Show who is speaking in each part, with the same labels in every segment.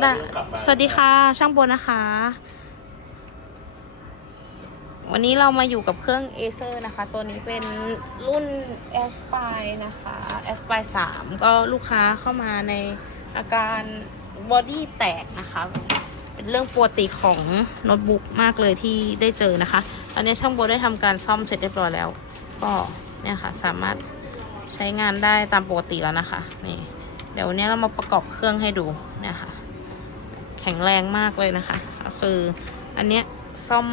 Speaker 1: ได้
Speaker 2: เริ่มกลับมา
Speaker 1: สวัสดีค่ะ ช่างบนนะคะ วันนี้เรามาอยู่กับเครื่อง Acer นะคะ ตัวนี้เป็นรุ่น Aspire นะคะ Aspire 3 ก็ลูกค้าเข้ามาในอาการบอดี้แตกนะคะ เป็นเรื่องปกติของโน้ตบุ๊กมากเลยที่ได้เจอนะคะ ตอนนี้ช่างโบได้ทำการซ่อมเสร็จเรียบร้อยแล้ว ก็เนี่ยค่ะสามารถใช้งานได้ตามปกติแล้วนะคะ นี่ เดี๋ยววันนี้เรามาประกอบเครื่องให้ดูเนี่ยค่ะ แข็งแรงมากเลยนะคะ ก็คืออันเนี้ยซ่อม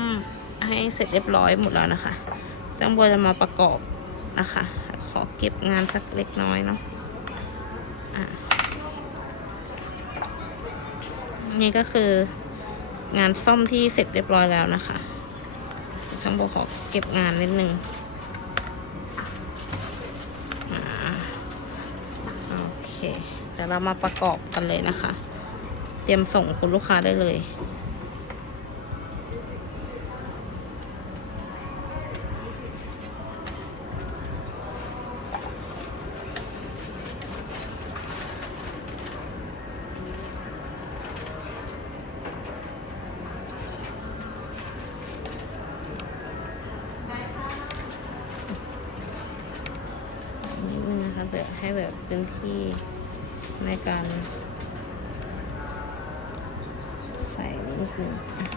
Speaker 1: ให้เสร็จเรียบร้อยหมดแล้วนะคะจังบัวจะมาประกอบนะคะ ขอเก็บงานสักเล็กน้อยเนาะอะนี่ก็คืองานซ่อมที่เสร็จเรียบร้อยแล้วนะคะจังบัวขอเก็บงานนิดนึงโอเค เดี๋ยวเรามาประกอบกันเลยนะคะ ตรียมส่งคุณลูกค้าได้เลยนิดนึงนะคะแบบให้แบบพื้นที่ในการใส่นิดนึงอะ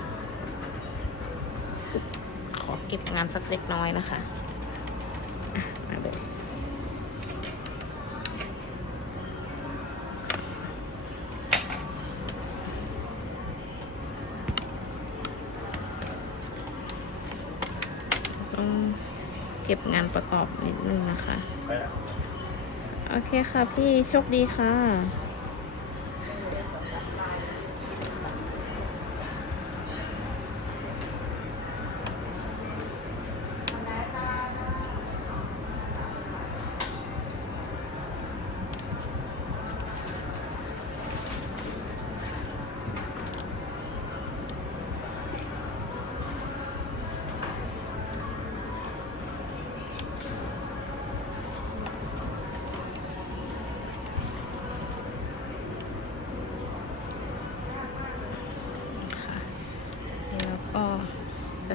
Speaker 1: อึ๊บขอเก็บงานสักเล็กน้อยนะคะมาเลยต้องเก็บงานประกอบนิดนึงนะคะ โอเคค่ะพี่โชคดีค่ะ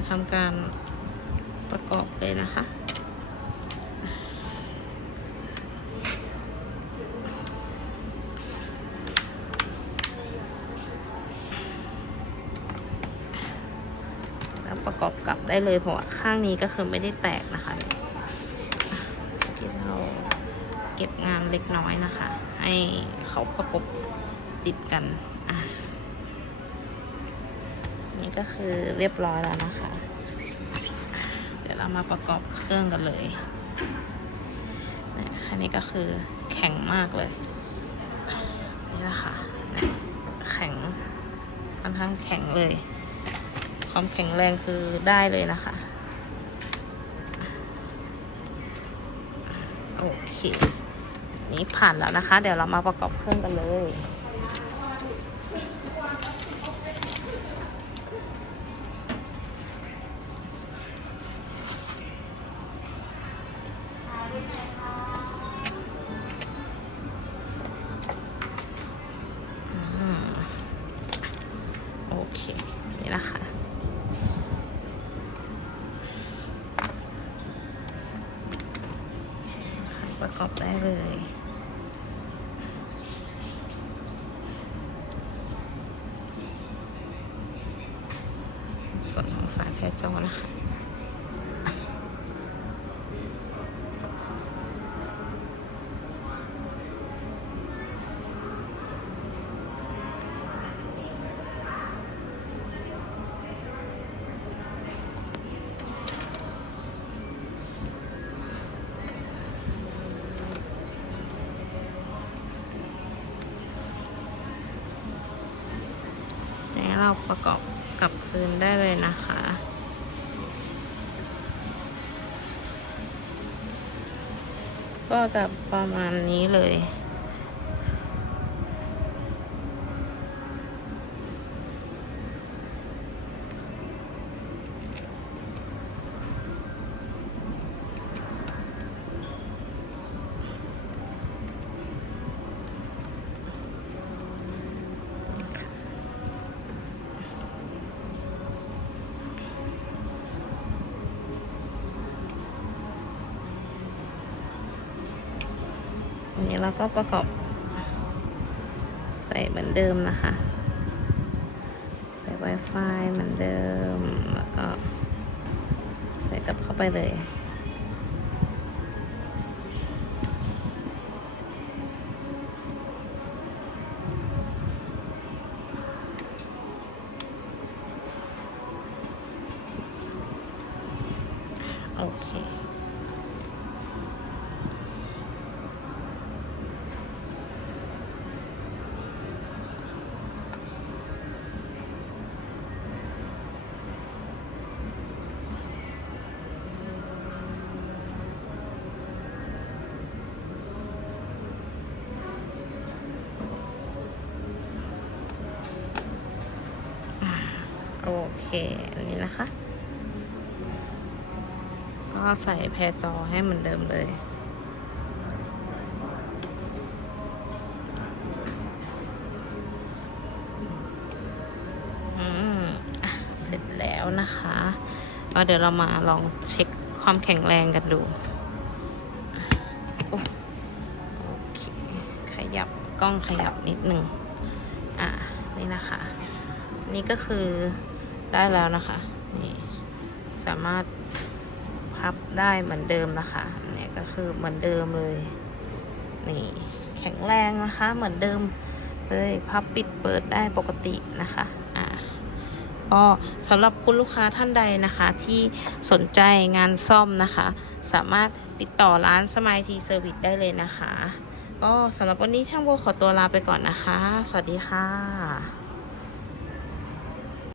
Speaker 1: ทำการประกอบเลยนะคะ แล้วประกอบกลับได้เลยเพราะว่าข้างนี้ก็คือไม่ได้แตกนะคะที่เราเก็บงานเล็กน้อยนะคะ ให้เขาประกบติดกันอะ นี่ก็คือเรียบร้อยแล้วนะคะ เดี๋ยวเรามาประกอบเครื่องกันเลยนี่คันนี้ก็คือแข็งมากเลย นี่นะคะเนี่ยแข็งค่อนข้างแข็งเลย ความแข็งแรงคือได้เลยนะคะโอเค นี่ผ่านแล้วนะคะ เดี๋ยวเรามาประกอบเครื่องกันเลย เค นี่นะคะประกอบได้เลยส่วนของสายแพรจอนะคะาประกอบกับคืนได้เลยนะคะก็จะประมาณนี้เลย นี้เราก็ประกอบใส่เหมือนเดิมนะคะ ใส่ Wi-Fi เหมือนเดิม แล้วก็ใส่กลับเข้าไปเลย เคอันนี้นะคะ ก็ใส่แพรจอให้เหมือนเดิมเลย อืมอะเสร็จแล้วนะคะก็เดี๋ยวเรามาลองเช็คความแข็งแรงกันดูโอ้โอเคขยับกล้องขยับนิดหนึ่งอะนี่นะคะ นี่ก็คือ ได้แล้วนะคะ นี่สามารถพับได้เหมือนเดิมนะคะเนี่ยก็คือเหมือนเดิมเลย นี่แข็งแรงนะคะ เหมือนเดิมเลยพับปิดเปิดได้ปกตินะคะอ่าก็สำหรับคุณลูกค้าท่านใดนะคะ ที่สนใจงานซ่อมนะคะ สามารถติดต่อร้านสมายทีเซอร์วิสได้เลยนะคะ ก็สำหรับวันนี้ช่างโบขอตัวลาไปก่อนนะคะ สวัสดีค่ะ